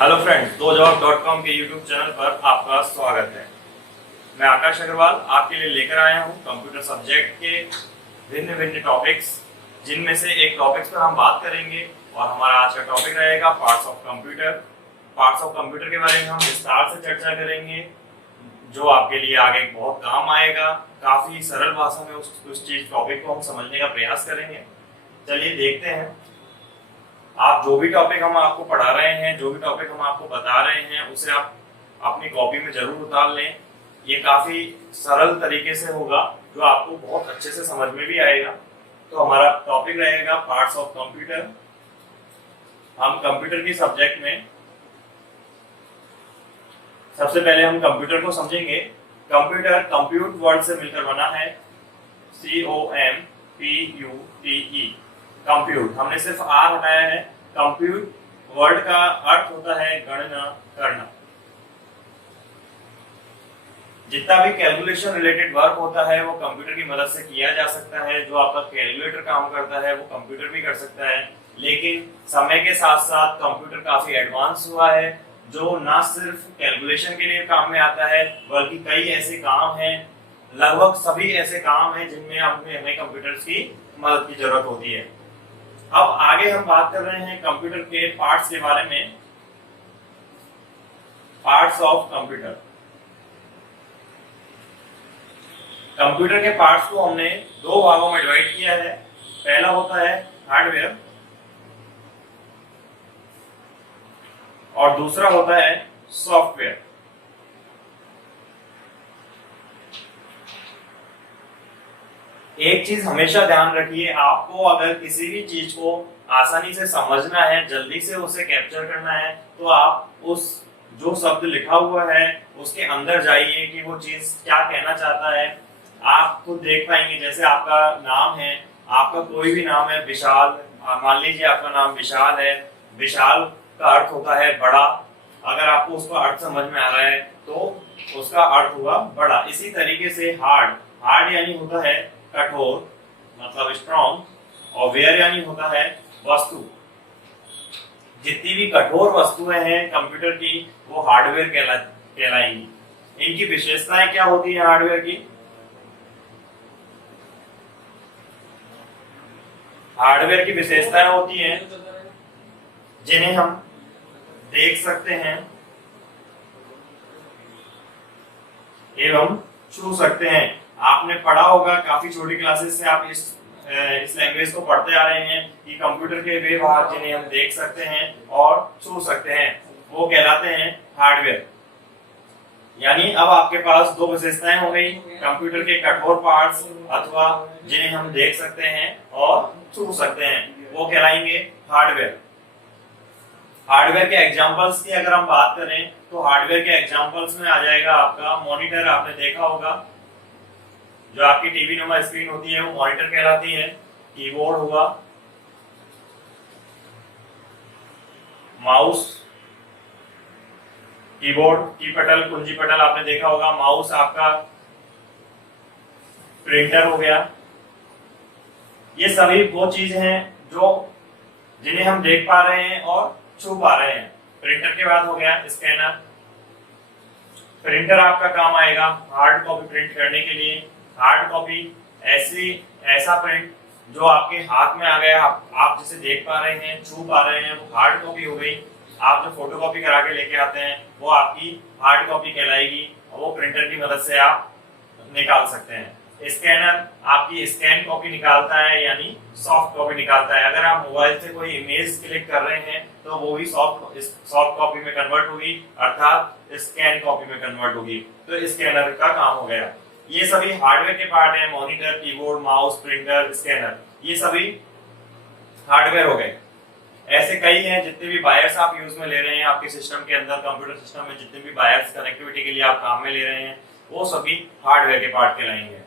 Hello friends, दो जवाब.com के YouTube channel पर आपका स्वागत है। मैं आकाश अग्रवाल आपके लिए लेकर आया हूं कंप्यूटर सब्जेक्ट के भिन्न भिन्न टॉपिक्स, जिनमें से एक टॉपिक्स पर हम बात करेंगे और हमारा आज का टॉपिक रहेगा parts of computer. Parts of computer के बारे में हम विस्तार से चर्चा करेंगे, जो आपके लिए आगे बहुत काम आएगा। काफी सरल भाषा में उस चीज टॉपिक को हम समझने का प्रयास करेंगे। चलिए देखते हैं। आप जो भी टॉपिक हम आपको पढ़ा रहे हैं, जो भी टॉपिक हम आपको बता रहे हैं, उसे आप अपनी कॉपी में जरूर उतार लें। ये काफी सरल तरीके से होगा, जो आपको बहुत अच्छे से समझ में भी आएगा। तो हमारा टॉपिक रहेगा पार्ट्स ऑफ कंप्यूटर। हम कंप्यूटर की सब्जेक्ट में सबसे पहले हम कंप्यूटर को समझेंगे। कंप्यूटर कंप्यूट वर्ड से मिलकर बना है, COMPUTE। कंप्यूट, हमने सिर्फ आर हटाया है। कंप्यूट वर्ड का अर्थ होता है गणना करना। जितना भी कैलकुलेशन रिलेटेड वर्क होता है वो कंप्यूटर की मदद से किया जा सकता है। जो आपका कैलकुलेटर काम करता है वो कंप्यूटर भी कर सकता है। लेकिन समय के साथ साथ कंप्यूटर काफी एडवांस हुआ है, जो ना सिर्फ कैलकुलेशन के लिए काम में आता है, बल्कि कई ऐसे काम हैं, लगभग सभी ऐसे काम हैं जिनमें हमें कंप्यूटर की मदद की जरूरत होती है। अब आगे हम बात कर रहे हैं कंप्यूटर के पार्ट्स के बारे में। Parts of computer. कंप्यूटर के पार्ट्स को हमने दो भागों में डिवाइड किया है। पहला होता है हार्डवेयर और दूसरा होता है सॉफ्टवेयर। एक चीज हमेशा ध्यान रखिए, आपको अगर किसी भी चीज को आसानी से समझना है, जल्दी से उसे कैप्चर करना है, तो आप उस जो शब्द लिखा हुआ है उसके अंदर जाइए कि वो चीज क्या कहना चाहता है। आप खुद देख पाएंगे। जैसे आपका नाम है, आपका कोई भी नाम है विशाल, मान लीजिए आपका नाम विशाल है। विशाल का अर्थ होता है बड़ा। अगर आपको उसका अर्थ समझ में आ रहा है तो उसका अर्थ हुआ बड़ा। इसी तरीके से हार्ड, हार्ड यानी होता है कठोर, मतलब स्ट्रॉन्ग, और वेयर यानी होता है वस्तु। जितनी भी कठोर वस्तुएं हैं कंप्यूटर की, वो हार्डवेयर कहलाएंगी। इनकी विशेषताएं क्या होती है हार्डवेयर की? हार्डवेयर की विशेषताएं होती हैं जिन्हें हम देख सकते हैं एवं छू सकते हैं। आपने पढ़ा होगा, काफी छोटी क्लासेस से आप इस लैंग्वेज को पढ़ते आ रहे हैं कि कंप्यूटर के वे भाग जिन्हें हम देख सकते हैं और छू सकते हैं, वो कहलाते हैं हार्डवेयर। यानी अब आपके पास दो विशेषताएं हो गई, कंप्यूटर के कठोर पार्ट्स अथवा जिन्हें हम देख सकते हैं और छू सकते हैं, वो कहलाएंगे हार्डवेयर। हार्डवेयर के एग्जांपल्स की अगर हम बात करें तो हार्डवेयर के एग्जांपल्स में आ जाएगा आपका मॉनिटर। आपने देखा होगा, जो आपकी टीवी नुमा स्क्रीन होती है वो मॉनिटर कहलाती है। कीबोर्ड हुआ, माउस, कीबोर्ड की पटल, कुंजी पटल आपने देखा होगा। माउस आपका प्रिंटर हो गया। ये सभी वो चीज हैं जिन्हें हम देख पा रहे हैं और छू पा रहे हैं। प्रिंटर के बाद हो गया स्कैनर। प्रिंटर आपका काम आएगा हार्ड कॉपी प्रिंट करने के लिए। हार्ड कॉपी ऐसा प्रिंट जो आपके हाथ में आ गया, आप जिसे देख पा रहे हैं, छू पा रहे हैं, वो हार्ड कॉपी हो गई। आप जो फोटो कॉपी करा के लेके आते हैं वो आपकी हार्ड कॉपी कहलाएगी, और वो प्रिंटर की मदद से आप निकाल सकते हैं। स्कैनर आपकी स्कैन कॉपी निकालता है, यानी सॉफ्ट कॉपी निकालता है। अगर आप मोबाइल से कोई इमेज क्लिक कर रहे हैं तो वो भी सॉफ्ट कॉपी में कन्वर्ट होगी, अर्थात स्कैन कॉपी में कन्वर्ट होगी। तो स्कैनर का काम हो गया। ये सभी हार्डवेयर के पार्ट हैं। Monitor, keyboard, mouse, printer, scanner, ये सभी हार्डवेयर हो गए। ऐसे कई हैं, जितने भी वायर्स आप यूज में ले रहे हैं आपके सिस्टम के अंदर, कंप्यूटर सिस्टम में जितने भी वायर्स कनेक्टिविटी के लिए आप काम में ले रहे हैं, वो सभी हार्डवेयर के पार्ट कहलाएंगे।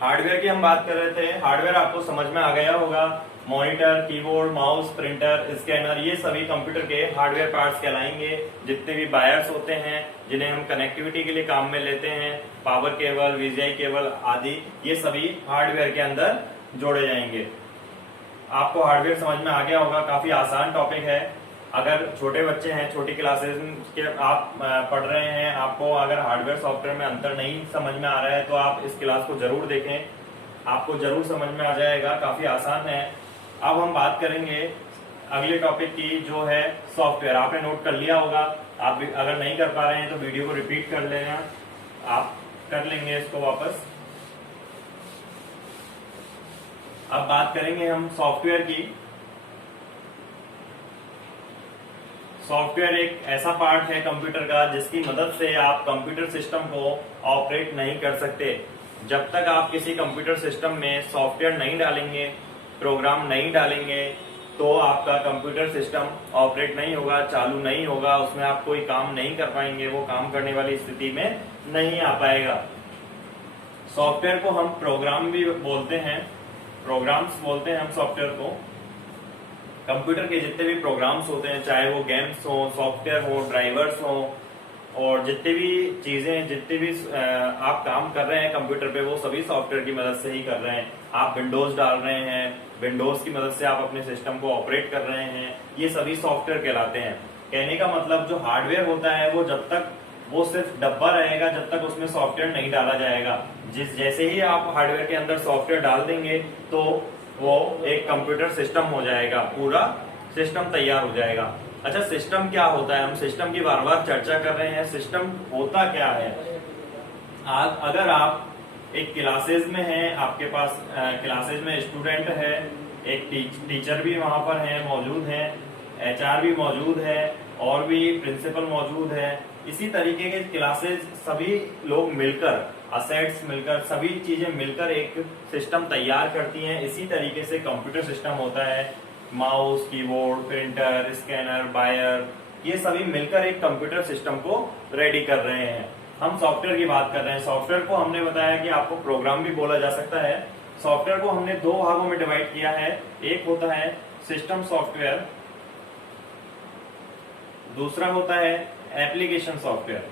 हार्डवेयर की हम बात कर रहे थे। हार्डवेयर आपको समझ में आ गया होगा। Monitor, keyboard, mouse, printer, scanner, ये सभी कंप्यूटर के हार्डवेयर पार्ट्स कहलाएंगे। जितने भी वायर्स होते हैं जिन्हें हम कनेक्टिविटी के लिए काम में लेते हैं, पावर केबल, वीजीआई केबल आदि, ये सभी हार्डवेयर के अंदर जोड़े जाएंगे। आपको हार्डवेयर समझ में आ गया होगा, काफी आसान टॉपिक है। अगर छोटे बच्चे हैं, छोटी क्लासेस के आप पढ़ रहे हैं, आपको अगर हार्डवेयर सॉफ्टवेयर में अंतर नहीं समझ में आ रहा है तो आप इस क्लास को जरूर देखें, आपको जरूर समझ में आ जाएगा, काफी आसान है। अब हम बात करेंगे अगले टॉपिक की, जो है सॉफ्टवेयर। आपने नोट कर लिया होगा, आप अगर नहीं कर पा रहे हैं तो वीडियो को रिपीट कर लेना, आप कर लेंगे इसको वापस। अब बात करेंगे हम सॉफ्टवेयर की। सॉफ्टवेयर एक ऐसा पार्ट है कंप्यूटर का जिसकी मदद से आप कंप्यूटर सिस्टम को ऑपरेट नहीं कर सकते। जब तक आप किसी कंप्यूटर सिस्टम में सॉफ्टवेयर नहीं डालेंगे, प्रोग्राम नहीं डालेंगे, तो आपका कंप्यूटर सिस्टम ऑपरेट नहीं होगा, चालू नहीं होगा, उसमें आप कोई काम नहीं कर पाएंगे, वो काम करने वाली स्थिति में नहीं आ पाएगा। सॉफ्टवेयर को हम प्रोग्राम भी बोलते हैं, प्रोग्राम्स बोलते हैं हम सॉफ्टवेयर को। कंप्यूटर के जितने भी प्रोग्राम्स होते हैं, चाहे वो गेम्स हो, सॉफ्टवेयर हो, ड्राइवर्स हो, और जितने भी चीजें, जितने भी आप काम कर रहे हैं कंप्यूटर पे, वो सभी सॉफ्टवेयर की मदद से ही कर रहे हैं। आप विंडोज डाल रहे हैं, विंडोज की मदद से आप अपने सिस्टम को ऑपरेट कर रहे हैं, ये सभी सॉफ्टवेयर कहलाते हैं। कहने का मतलब जो हार्डवेयर होता है वो जब तक, वो सिर्फ डब्बा रहेगा जब तक उसमें सॉफ्टवेयर नहीं डाला जाएगा। जैसे ही आप हार्डवेयर के अंदर सॉफ्टवेयर डाल देंगे तो वो एक कंप्यूटर सिस्टम हो जाएगा, पूरा सिस्टम तैयार हो जाएगा। अच्छा, सिस्टम क्या होता है? हम सिस्टम की बार बार चर्चा कर रहे हैं, सिस्टम होता क्या है? अगर आप एक क्लासेज में हैं, आपके पास क्लासेज में स्टूडेंट है, एक टीचर भी वहां पर है, मौजूद है, एचआर भी मौजूद है, और भी प्रिंसिपल मौजूद है। इसी तरीके के क्लासेज सभी लोग मिलकर, असेट्स मिलकर, सभी चीजें मिलकर एक सिस्टम तैयार करती हैं। इसी तरीके से कंप्यूटर सिस्टम होता है। माउस, कीबोर्ड, प्रिंटर, स्कैनर, बायर, ये सभी मिलकर एक कंप्यूटर सिस्टम को रेडी कर रहे हैं। हम सॉफ्टवेयर की बात कर रहे हैं। सॉफ्टवेयर को हमने बताया कि आपको प्रोग्राम भी बोला जा सकता है। सॉफ्टवेयर को हमने दो भागों में डिवाइड किया है। एक होता है सिस्टम सॉफ्टवेयर, दूसरा होता है एप्लीकेशन सॉफ्टवेयर।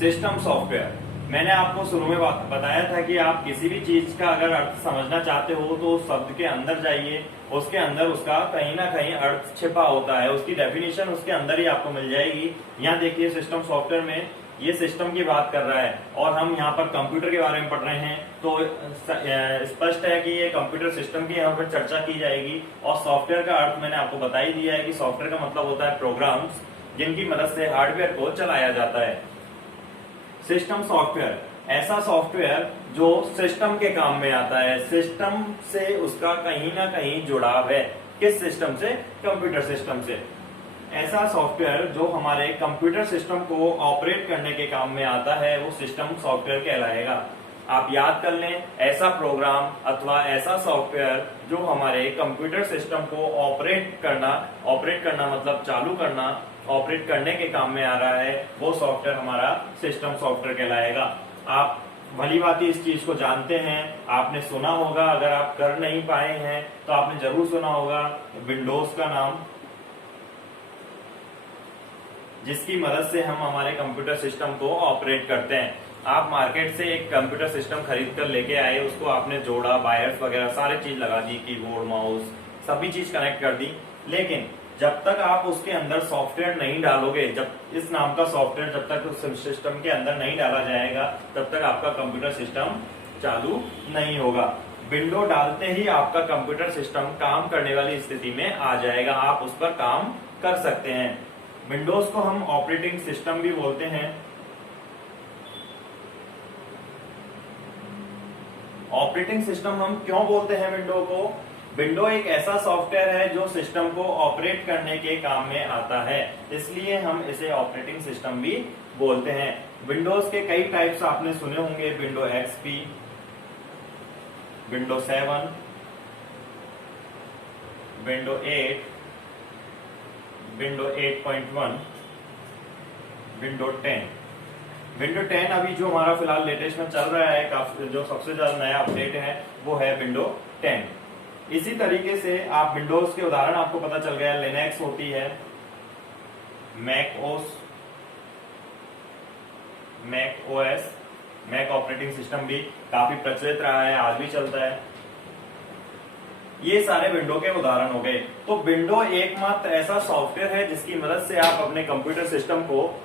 सिस्टम सॉफ्टवेयर, मैंने आपको शुरू में बताया था कि आप किसी भी चीज का अगर अर्थ समझना चाहते हो तो उस शब्द के अंदर जाइए, उसके अंदर उसका कहीं ना कहीं अर्थ छिपा होता है, उसकी डेफिनेशन उसके अंदर ही आपको मिल जाएगी। यहाँ देखिए, सिस्टम सॉफ्टवेयर में ये सिस्टम की बात कर रहा है और हम यहाँ पर कंप्यूटर के बारे में पढ़ रहे हैं, तो स्पष्ट है कि ये कंप्यूटर सिस्टम की यहाँ पर चर्चा की जाएगी। और सॉफ्टवेयर का अर्थ मैंने आपको बता ही दिया है कि सॉफ्टवेयर का मतलब होता है प्रोग्राम्स, जिनकी मदद से हार्डवेयर को चलाया जाता है। सिस्टम सॉफ्टवेयर ऐसा सॉफ्टवेयर जो सिस्टम के काम में आता है, सिस्टम से उसका कहीं ना कहीं जुड़ाव है। किस सिस्टम से? कंप्यूटर सिस्टम से। ऐसा सॉफ्टवेयर जो हमारे कंप्यूटर सिस्टम को ऑपरेट करने के काम में आता है, वो सिस्टम सॉफ्टवेयर कहलाएगा। आप याद कर लें, ऐसा प्रोग्राम अथवा ऐसा सॉफ्टवेयर जो हमारे कंप्यूटर सिस्टम को ऑपरेट करना मतलब चालू करना, ऑपरेट करने के काम में आ रहा है, वो सॉफ्टवेयर हमारा सिस्टम सॉफ्टवेयर कहलाएगा। आप भली भांति इस चीज को जानते हैं, आपने सुना होगा, अगर आप कर नहीं पाए हैं तो आपने जरूर सुना होगा विंडोज का नाम, जिसकी मदद से हम हमारे कंप्यूटर सिस्टम को ऑपरेट करते हैं। आप मार्केट से एक कंप्यूटर सिस्टम खरीद कर लेके आए, उसको आपने जोड़ा, वायर्स वगैरह सारे चीज लगा दी, कीबोर्ड, माउस, सभी चीज कनेक्ट कर दी, लेकिन जब तक आप उसके अंदर सॉफ्टवेयर नहीं डालोगे, जब इस नाम का सॉफ्टवेयर जब तक उस सिस्टम के अंदर नहीं डाला जाएगा, तब तक आपका कंप्यूटर सिस्टम चालू नहीं होगा। विंडो डालते ही आपका कंप्यूटर सिस्टम काम करने वाली स्थिति में आ जाएगा, आप उस पर काम कर सकते हैं। विंडोज को हम ऑपरेटिंग सिस्टम भी बोलते हैं। ऑपरेटिंग सिस्टम हम क्यों बोलते हैं विंडो को? विंडो एक ऐसा सॉफ्टवेयर है जो सिस्टम को ऑपरेट करने के काम में आता है, इसलिए हम इसे ऑपरेटिंग सिस्टम भी बोलते हैं। विंडोज के कई टाइप्स आपने सुने होंगे, window XP, window 7, window 8, window 8.1, window 10। Window 10 अभी जो हमारा फिलहाल लेटेस्ट में चल रहा है, काफी जो सबसे ज्यादा नया अपडेट है, वो है विंडो 10। इसी तरीके से आप विंडोज के उदाहरण आपको पता चल गया, लिनक्स होती है, Mac OS, Mac operating system भी काफी प्रचलित रहा है, आज भी चलता है। ये सारे विंडो के उदाहरण हो गए। तो विंडो एकमात्र ऐसा सॉफ्टवेयर है जिसकी मदद से आप अपने कंप्यूटर सिस्टम को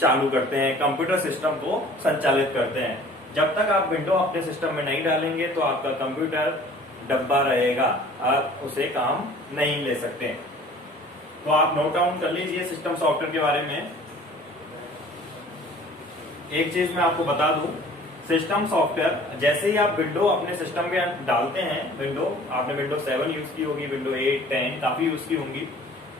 चालू करते हैं, कंप्यूटर सिस्टम को संचालित करते हैं। जब तक आप विंडो अपने सिस्टम में नहीं डालेंगे तो आपका कंप्यूटर डब्बा रहेगा, आप उसे काम नहीं ले सकते। तो आप नोट डाउन कर लीजिए सिस्टम सॉफ्टवेयर के बारे में। एक चीज मैं आपको बता दूं, सिस्टम सॉफ्टवेयर जैसे ही आप विंडो अपने सिस्टम में डालते हैं, विंडो आपने विंडो 7 यूज की होगी, विंडो 8, 10 काफी यूज की होंगी,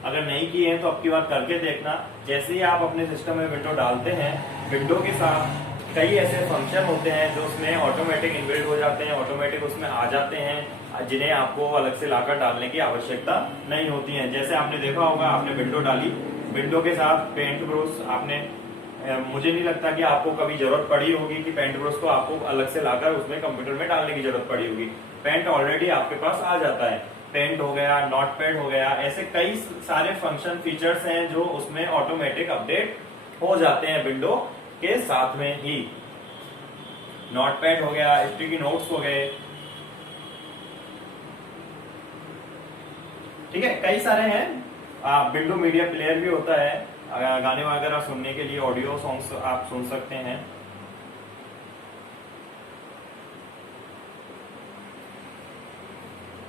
अगर नहीं की है तो अब की बार करके देखना। जैसे ही आप अपने सिस्टम में विंडो डालते हैं, विंडो के साथ कई ऐसे फंक्शन होते हैं जो उसमें ऑटोमेटिक इनबिल्ट हो जाते हैं, ऑटोमेटिक उसमें आ जाते हैं, जिन्हें आपको अलग से लाकर डालने की आवश्यकता नहीं होती है। जैसे आपने देखा होगा, आपने विंडो डाली, विंडो के साथ पेंट ब्रश आपने, मुझे नहीं लगता कि आपको कभी जरूरत पड़ी होगी कि पेंट ब्रश को आपको अलग से लाकर उसमें कंप्यूटर में डालने की जरूरत पड़ी होगी। पेंट ऑलरेडी आपके पास आ जाता है, पेंट हो गया, नोट पैड हो गया, ऐसे कई सारे फंक्शन फीचर्स हैं जो उसमें ऑटोमेटिक अपडेट हो जाते हैं विंडो के साथ में ही। नोट पैड हो गया, स्टिकी नोट्स हो गए, ठीक है, कई सारे हैं। विंडो मीडिया प्लेयर भी होता है, गाने वगैरह सुनने के लिए ऑडियो सॉन्ग्स आप सुन सकते हैं।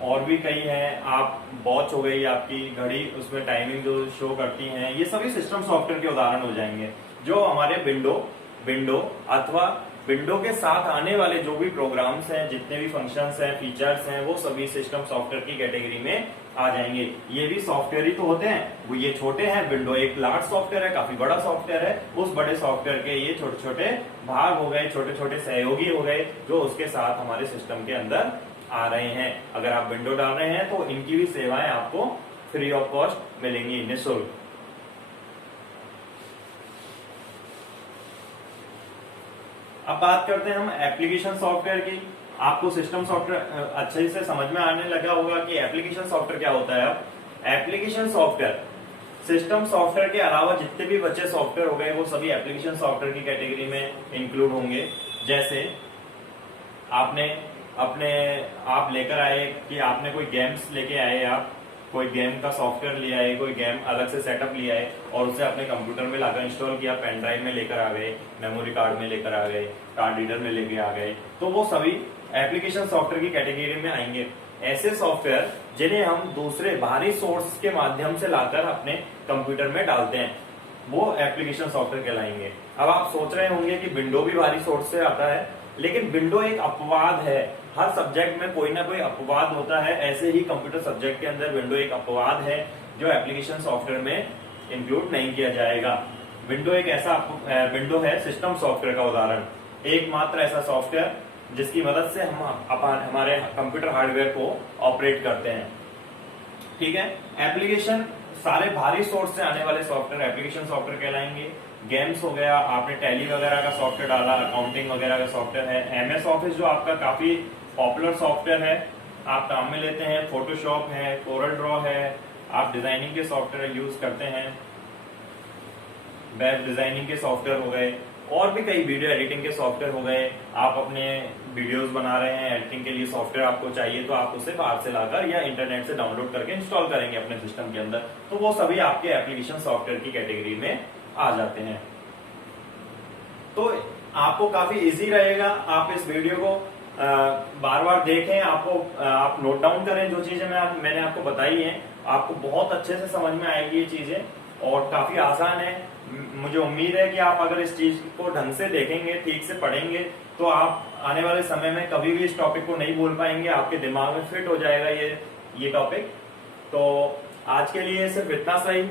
और भी कई हैं, आप वॉच हो गई आपकी घड़ी, उसमें टाइमिंग जो शो करती हैं, ये सभी सिस्टम सॉफ्टवेयर के उदाहरण हो जाएंगे जो हमारे विंडो अथवा विंडो के साथ आने वाले जो भी प्रोग्राम्स हैं, जितने भी फंक्शंस हैं, फीचर्स हैं, वो सभी सिस्टम सॉफ्टवेयर की कैटेगरी में आ जाएंगे। ये भी सॉफ्टवेयर ही तो होते हैं, वो ये छोटे हैं। विंडो एक लार्ज सॉफ्टवेयर है, काफी बड़ा सॉफ्टवेयर है, उस बड़े सॉफ्टवेयर के ये छोटे छोटे भाग हो गए, छोटे छोटे सहयोगी हो गए जो उसके साथ हमारे सिस्टम के अंदर आ रहे हैं। अगर आप विंडो डाल रहे हैं तो इनकी भी सेवाएं आपको फ्री ऑफ कॉस्ट मिलेंगी, निःशुल्क। अब बात करते हैं हम एप्लीकेशन सॉफ्टवेयर की। आपको सिस्टम सॉफ्टवेयर अच्छे से समझ में आने लगा होगा कि एप्लीकेशन सॉफ्टवेयर क्या होता है। अब एप्लीकेशन सॉफ्टवेयर सिस्टम सॉफ्टवेयर के अलावा जितने भी बचे सॉफ्टवेयर हो गए वो सभी एप्लीकेशन सॉफ्टवेयर की कैटेगरी में इंक्लूड होंगे। जैसे आप लेकर आए कि आपने कोई गेम्स लेके आए, आप कोई गेम का सॉफ्टवेयर ले आए, कोई गेम अलग से सेटअप ले आए और उसे अपने कंप्यूटर में लाकर इंस्टॉल किया, पेन ड्राइव में लेकर आ गए, मेमोरी कार्ड में लेकर आ गए, कार्ड रीडर में लेके आ गए, तो वो सभी एप्लीकेशन सॉफ्टवेयर की कैटेगरी में आएंगे। ऐसे सॉफ्टवेयर जिन्हें हम दूसरे बाहरी सोर्स के माध्यम से लाकर अपने कंप्यूटर में डालते हैं, वो एप्लीकेशन सॉफ्टवेयर कहलाएंगे। अब आप सोच रहे होंगे कि विंडो भी बाहरी सोर्स से आता है, लेकिन विंडो एक अपवाद है। हर सब्जेक्ट में कोई ना कोई अपवाद होता है, ऐसे ही कंप्यूटर सब्जेक्ट के अंदर विंडो एक अपवाद है जो एप्लीकेशन सॉफ्टवेयर में इंक्लूड नहीं किया जाएगा। विंडो एक ऐसा विंडो है सिस्टम सॉफ्टवेयर का उदाहरण, एकमात्र ऐसा सॉफ्टवेयर जिसकी मदद से हम हमारे कंप्यूटर हार्डवेयर को ऑपरेट करते हैं। ठीक है, एप्लीकेशन सारे बाहरी सोर्स से आने वाले सॉफ्टवेयर एप्लीकेशन सॉफ्टवेयर कहलाएंगे। गेम्स हो गया, आपने टैली वगैरह का सॉफ्टवेयर डाला, अकाउंटिंग वगैरह का सॉफ्टवेयर है। एमएस ऑफिस जो आपका काफी पॉपुलर सॉफ्टवेयर है, आप काम में लेते हैं। फोटोशॉप है, कोरल ड्रॉ है, आप डिजाइनिंग के सॉफ्टवेयर यूज करते हैं। वेब डिजाइनिंग के सॉफ्टवेयर हो गए, और भी कई वीडियो एडिटिंग के सॉफ्टवेयर हो गए। आप अपने वीडियोस बना रहे हैं, एडिटिंग के लिए सॉफ्टवेयर आपको चाहिए तो आप उसे बाहर से लाकर या इंटरनेट से डाउनलोड करके इंस्टॉल करेंगे अपने सिस्टम के अंदर, तो वो सभी आपके एप्लीकेशन सॉफ्टवेयर की कैटेगरी में आ जाते हैं। तो आपको काफी इजी रहेगा, आप इस वीडियो को बार बार देखें, आप नोट डाउन करें जो चीजें मैंने आपको बताई हैं, आपको बहुत अच्छे से समझ में आएगी ये चीजें और काफी आसान है। मुझे उम्मीद है कि आप अगर इस चीज को ढंग से देखेंगे, ठीक से पढ़ेंगे, तो आप आने वाले समय में कभी भी इस टॉपिक को नहीं भूल पाएंगे, आपके दिमाग में फिट हो जाएगा ये टॉपिक। तो आज के लिए सिर्फ इतना सही।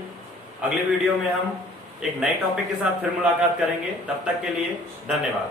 अगले वीडियो में हम एक नए टॉपिक के साथ फिर मुलाकात करेंगे, तब तक के लिए धन्यवाद।